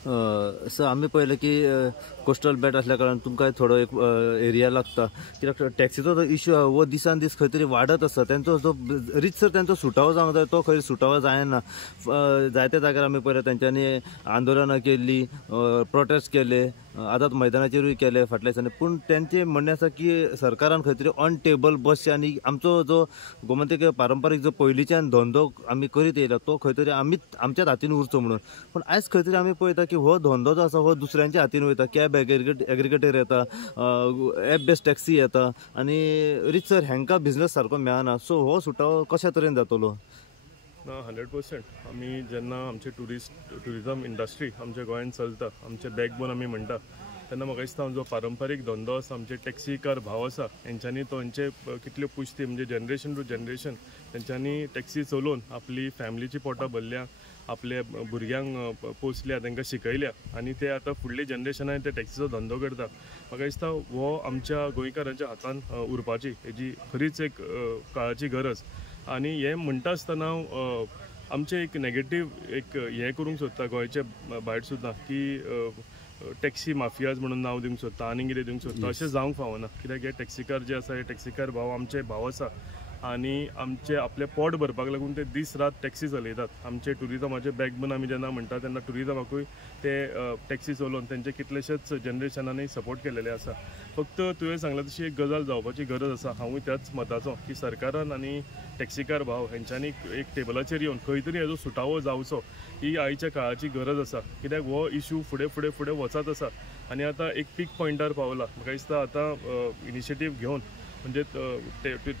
Sir आम्ही पळयलें की कोस्टल बेल्ट असल्या कारणान तुमकां थोडो एक एरिया लागता, कित्याक टॅक्सीचो जो इश्यू हो दिसान दीस खंय तरी वाडत आसा. तांचो जो रितसर तांचो सुटावो जावंक जाय तो खंय सुटावो जायना. जायत्या जाग्यार आमी पळयलें तांच्यांनी आंदोलनां केल्लीं, प्रोटेस्ट केले, आझाद मैदानाचेरूय केले फाटल्या दिसांनी. पूण तेंचें म्हणणें आसा की सरकारान खंय तरी ऑन टेबल बसचें आनी आमचो जो गोमंतक पारंपारीक जो पयलींच्यान धंदो आमी करीत येयला तो खंय तरी आमीच आमच्याच हातीन उरचो म्हणून. पूण आयज खंय तरी आमी पळयता की हो धंदो जो आसा हो दुसऱ्यांच्या हातीन वयता. कॅब एग्रिगेटर येता, एप बेस्ड टॅक्सी येता आनी रितसर हांकां बिझनस सारको मेळना. सो हो सुटावो कशा तरेन जातलो? 100% आमी जेन्ना आमचे ट्युरिझम इंडस्ट्री आमच्या गोंयांत चलता, आमचे बॅकबोन आमी म्हणटा, तेन्ना म्हाका दिसता जो पारंपारीक धंदो आसा, आमचे टॅक्सी कार भाव आसा, हेंच्यांनी तांचे कितल्यो पुश्ती म्हणजे जनरेशन टू जनरेशन तेंच्यांनी टॅक्सी चलोवन आपली फॅमिलीची पोटां भरल्या, आपल्या भुरग्यांक पोसल्या, तांकां शिकयल्या आनी ते आतां फुडले जनरेशनान ते टॅक्सीचो धंदो करता. म्हाका दिसता हो आमच्या गोंयकारांच्या हातान उरपाची हेजी खरीच एक काळाची गरज. आनी हें म्हणटा आसतना आमचे एक नेगेटीव एक हें करूंक सोदता गोंयचे भायर सुद्दां की टॅक्सी माफियाज म्हणून नांव दिवंक सोदता, आनी कितें दिवंक सोदता. अशें जावंक फावना, कित्याक हे टॅक्सीकार जे आसा हे टॅक्सीकार भाव आमचे भाव आसा आनी आमचे आपले पोट भरपाक लागून ते दीस रात टॅक्सी चलयतात. आमचे ट्युरिझमाचे बॅकबोन आमी जेन्ना म्हणटा तेन्ना ट्युरिझमाकूय ते टॅक्सी चलोवन तेंचे कितलेशेच जनरेशनांनी सपोर्ट केलेले आसा. फक्त तुवें सांगला तशी एक गजाल जावपाची गरज आसा. हांवूय त्याच मताचो की सरकारान आनी टॅक्सीकार भाव हेंच्यांनी एक टेबलाचेर येवन खंय तरी हेजो सुटावो जावचो, ही आयच्या काळाची गरज आसा. कित्याक हो इश्यू फुडें फुडें फुडें वचत आसा आनी आतां एक पीक पॉयंटार पावला. म्हाका दिसता आतां इनिशिएटीव घेवन म्हणजे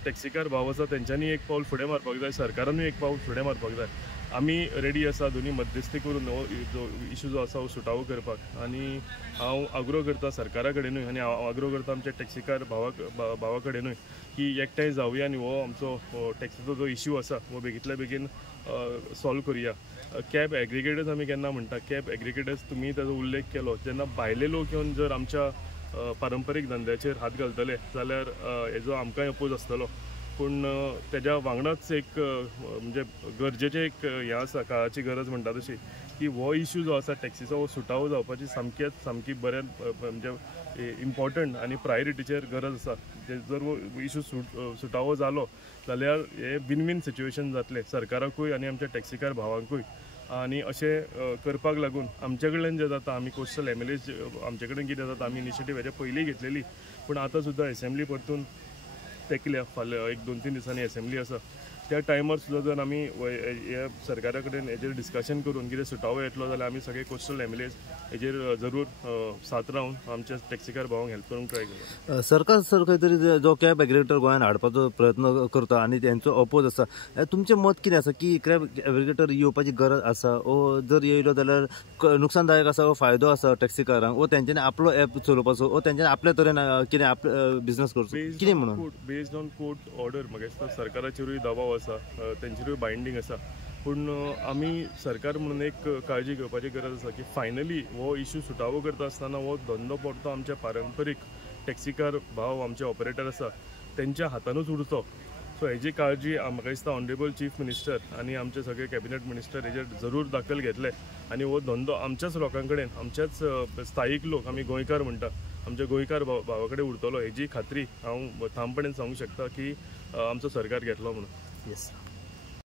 टॅक्सीकार भाव आसा तेंच्यांनी एक पावल फुडें मारपाक जाय, सरकारानूय एक पावल फुडें मारपाक जाय. आमी रेडी आसा दोनी मध्यस्थी करून हो जो इश्यू जो आसा हो सुटावो करपाक. आनी हांव आग्रो करता सरकारा कडेनूय आनी हांव आग्रो करता आमच्या टॅक्सीकार भावा कडेनूय की एकठांय जावया आनी हो आमचो टॅक्सीचो जो इश्यू आसा हो बेगींतल्या बेगीन सॉल्व करुया. कॅब एग्रिगेटर्स आमी केन्ना म्हणटा, कॅब एग्रिगेटर्स तुमी ताजो उल्लेख केलो, जेन्ना भायले लोक येवन जर आमच्या पारंपारीक धंद्याचेर हात घालतले जाल्यार हेजो आमकांय अपोज आसतलो. पूण तेज्या वांगडाच एक म्हणजे गरजेचें एक हें आसा, काळाची गरज म्हणटा तशी की हो इश्यू जो आसा टॅक्सीचो हो सुटावो जावपाची सामकी बऱ्या म्हणजे इम्पॉर्टंट आनी प्रायोरिटीचेर गरज आसा. जर हो इश्यू सुटावो जालो जाल्यार हे विन विन सिच्युएशन जातलें सरकाराकूय आनी आमच्या टॅक्सीकार भावांकूय. आनी अशें करपाक लागून आमचे कडल्यान जें जाता, आमी कोस्टल एमएलएज आमचे कडेन कितें जाता, आमी इनिशिएटीव हेच्या पयलीं घेतलेली पूण आतां सुद्दां एसेंब्ली परतून तेकल्या. फाल्यां 1-2-3 दिसांनी एसेंब्ली आसा, त्या टायमार सुद्दां जर आमी हे सरकारा कडेन हेजेर डिस्कशन करून कितें सुटावो येतलो जाल्यार आमी सगळे कोस्टल एमएलएज हेजेर जरूर साथ रावन आमच्या टॅक्सीकार भावांक हेल्प करूंक ट्राय करता. सरकार सर खंय तरी जो कॅब एग्रिगेटर गोंयांत हाडपाचो प्रयत्न करता आनी तेंचो अपोज आसा, तुमचें मत कितें आसा की कॅब एग्रिगेटर येवपाची गरज आसा ओ जर येयलो जाल्यार नुकसानदायक आसा ओ फायदो आसा टॅक्सीकारांक ओ तेंच्यांनी आपलो एप चलोवपाचो ओ तेंच्यांनी आपल्या तरेन कितें आपलो बिझनस करचो कितें म्हणून? बेस्ड ऑन कोर्ट ऑर्डर म्हाका दिसता सरकाराचेरूय दबाव आसा, तेंचेरूय बायंडींग आसा. पूण आमी सरकार म्हणून एक काळजी घेवपाची गरज आसा की फायनली हो इश्यू सुटावो करता आसतना हो धंदो पडतो आमच्या पारंपारीक टॅक्सीकार भाव आमचे ऑपरेटर आसा तेंच्या हातानूच उरचो. सो हेजी काळजी म्हाका दिसता ऑनरेबल चीफ मिनिस्टर आनी आमचे सगळे कॅबिनेट मिनिस्टर हेजेर जरूर दाखल घेतले आनी हो धंदो आमच्याच लोकां कडेन, आमच्याच स्थायीक लोक आमी गोंयकार म्हणटा, आमच्या गोंयकार भावा कडेन उरतलो हेजी खात्री हांव ठामपणान सांगूंक शकता की आमचो सरकार घेतलो म्हणून. येस.